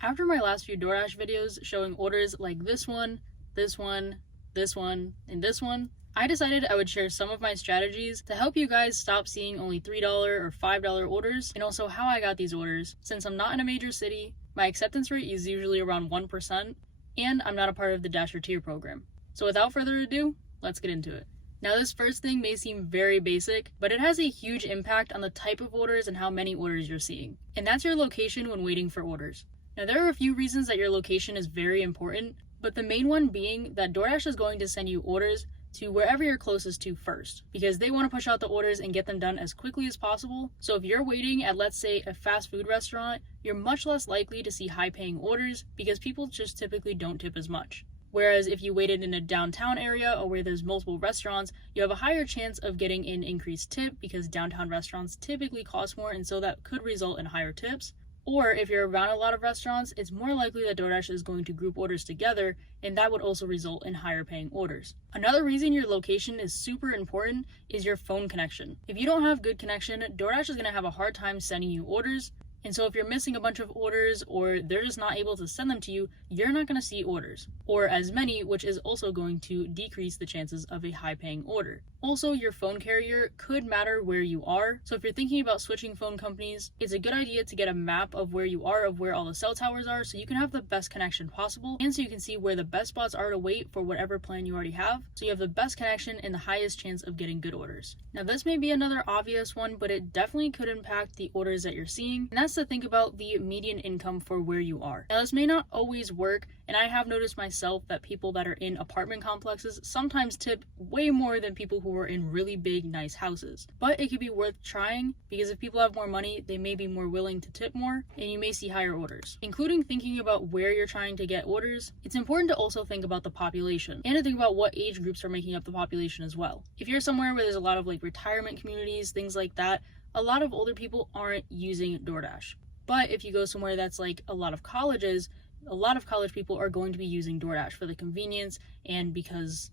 After my last few DoorDash videos showing orders like this one, this one, this one, and this one, I decided I would share some of my strategies to help you guys stop seeing only $3 or $5 orders, and also how I got these orders. Since I'm not in a major city, my acceptance rate is usually around 1%, and I'm not a part of the Dasher tier program. So without further ado, let's get into it. Now this first thing may seem very basic, but it has a huge impact on the type of orders and how many orders you're seeing. And that's your location when waiting for orders. Now there are a few reasons that your location is very important, but the main one being that DoorDash is going to send you orders to wherever you're closest to first, because they want to push out the orders and get them done as quickly as possible. So if you're waiting at, let's say, a fast food restaurant, you're much less likely to see high paying orders because people just typically don't tip as much. Whereas if you waited in a downtown area or where there's multiple restaurants, you have a higher chance of getting an increased tip because downtown restaurants typically cost more, and so that could result in higher tips. Or if you're around a lot of restaurants, it's more likely that DoorDash is going to group orders together, and that would also result in higher paying orders. Another reason your location is super important is your phone connection. If you don't have good connection, DoorDash is going to have a hard time sending you orders. And so if you're missing a bunch of orders or they're just not able to send them to you, you're not going to see orders, or as many, which is also going to decrease the chances of a high paying order. Also, your phone carrier could matter where you are. So if you're thinking about switching phone companies, it's a good idea to get a map of where you are, of where all the cell towers are, so you can have the best connection possible, and so you can see where the best spots are to wait for whatever plan you already have, so you have the best connection and the highest chance of getting good orders. Now this may be another obvious one, but it definitely could impact the orders that you're seeing, and that's to think about the median income for where you are. Now this may not always work, and I have noticed myself that people that are in apartment complexes sometimes tip way more than people who are in really big, nice houses. But it could be worth trying, because if people have more money, they may be more willing to tip more, and you may see higher orders. Including thinking about where you're trying to get orders, it's important to also think about the population, and to think about what age groups are making up the population as well. If you're somewhere where there's a lot of retirement communities, things like that, a lot of older people aren't using DoorDash. But if you go somewhere that's a lot of colleges, a lot of college people are going to be using DoorDash for the convenience and because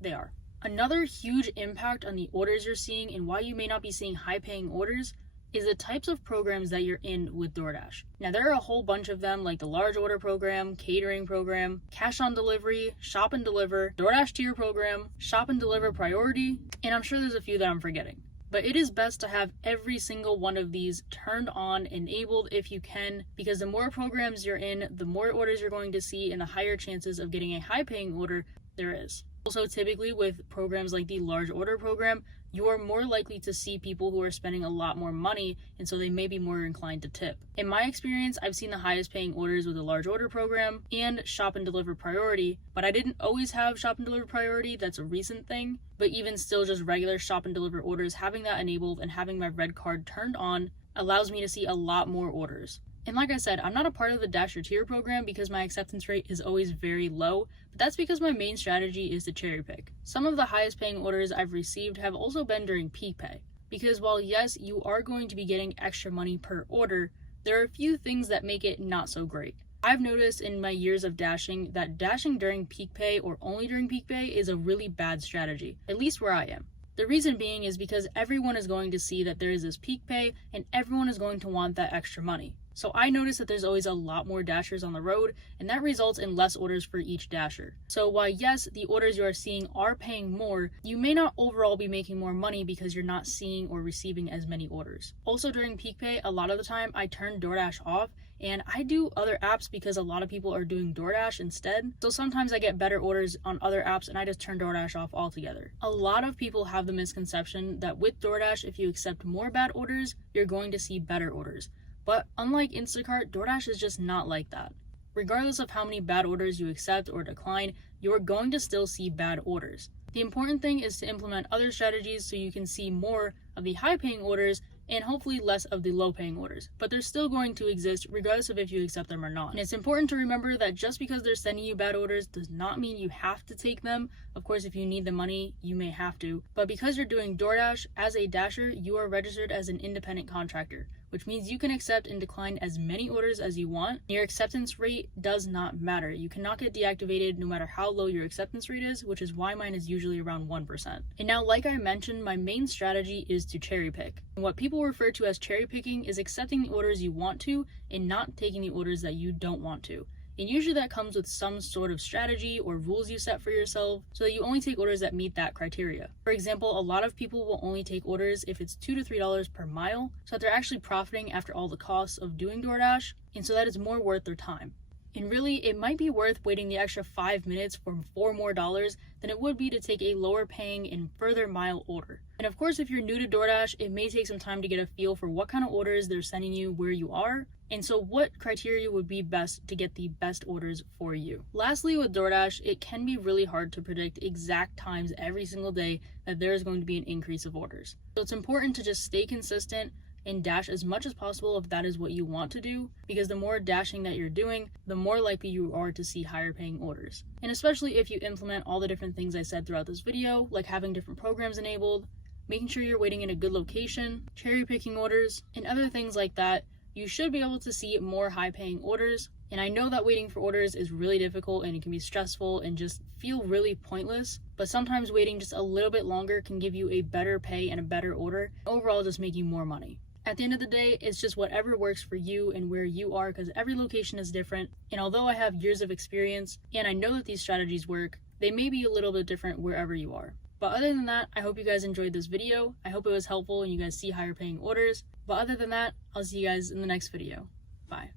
they are. Another huge impact on the orders you're seeing and why you may not be seeing high paying orders is the types of programs that you're in with DoorDash. Now there are a whole bunch of them, like the large order program, catering program, cash on delivery, shop and deliver, DoorDash tier program, shop and deliver priority, and I'm sure there's a few that I'm forgetting. But it is best to have every single one of these turned on, enabled if you can, because the more programs you're in, the more orders you're going to see and the higher chances of getting a high paying order there is. Also, typically with programs like the large order program, you are more likely to see people who are spending a lot more money, and so they may be more inclined to tip. In my experience, I've seen the highest paying orders with the large order program and shop and deliver priority, but I didn't always have shop and deliver priority. That's a recent thing. But even still, just regular shop and deliver orders, having that enabled and having my red card turned on allows me to see a lot more orders. And like I said, I'm not a part of the Dasher tier program because my acceptance rate is always very low, but that's because my main strategy is to cherry pick. Some of the highest paying orders I've received have also been during peak pay, because while yes, you are going to be getting extra money per order, there are a few things that make it not so great. I've noticed in my years of dashing that dashing during peak pay or only during peak pay is a really bad strategy, at least where I am. The reason being is because everyone is going to see that there is this peak pay and everyone is going to want that extra money. So I notice that there's always a lot more dashers on the road, and that results in less orders for each dasher. So while yes, the orders you are seeing are paying more, you may not overall be making more money because you're not seeing or receiving as many orders. Also during peak pay, a lot of the time I turn DoorDash off, and I do other apps because a lot of people are doing DoorDash instead. So sometimes I get better orders on other apps and I just turn DoorDash off altogether. A lot of people have the misconception that with DoorDash, if you accept more bad orders, you're going to see better orders. But unlike Instacart, DoorDash is just not like that. Regardless of how many bad orders you accept or decline, you're going to still see bad orders. The important thing is to implement other strategies so you can see more of the high paying orders and hopefully less of the low paying orders, but they're still going to exist regardless of if you accept them or not. And it's important to remember that just because they're sending you bad orders does not mean you have to take them. Of course, if you need the money, you may have to, but because you're doing DoorDash as a dasher, you are registered as an independent contractor, which means you can accept and decline as many orders as you want. Your acceptance rate does not matter. You cannot get deactivated no matter how low your acceptance rate is, which is why mine is usually around 1%. And now, like I mentioned, my main strategy is to cherry pick. And what people refer to as cherry picking is accepting the orders you want to and not taking the orders that you don't want to. And usually that comes with some sort of strategy or rules you set for yourself so that you only take orders that meet that criteria. For example, a lot of people will only take orders if it's $2 to $3 per mile, so that they're actually profiting after all the costs of doing DoorDash, and so that it's more worth their time. And really, it might be worth waiting the extra 5 minutes for $4 more than it would be to take a lower paying and further mile order. And of course, if you're new to DoorDash, it may take some time to get a feel for what kind of orders they're sending you where you are, and so what criteria would be best to get the best orders for you. Lastly, with DoorDash, it can be really hard to predict exact times every single day that there is going to be an increase of orders. So it's important to just stay consistent and dash as much as possible if that is what you want to do, because the more dashing that you're doing, the more likely you are to see higher paying orders. And especially if you implement all the different things I said throughout this video, like having different programs enabled, making sure you're waiting in a good location, cherry picking orders, and other things like that, you should be able to see more high paying orders. And I know that waiting for orders is really difficult and it can be stressful and just feel really pointless, but sometimes waiting just a little bit longer can give you a better pay and a better order, overall just make you more money. At the end of the day, it's just whatever works for you and where you are, because every location is different. And although I have years of experience and I know that these strategies work, they may be a little bit different wherever you are. But other than that, I hope you guys enjoyed this video. I hope it was helpful and you guys see higher paying orders. But other than that, I'll see you guys in the next video. Bye.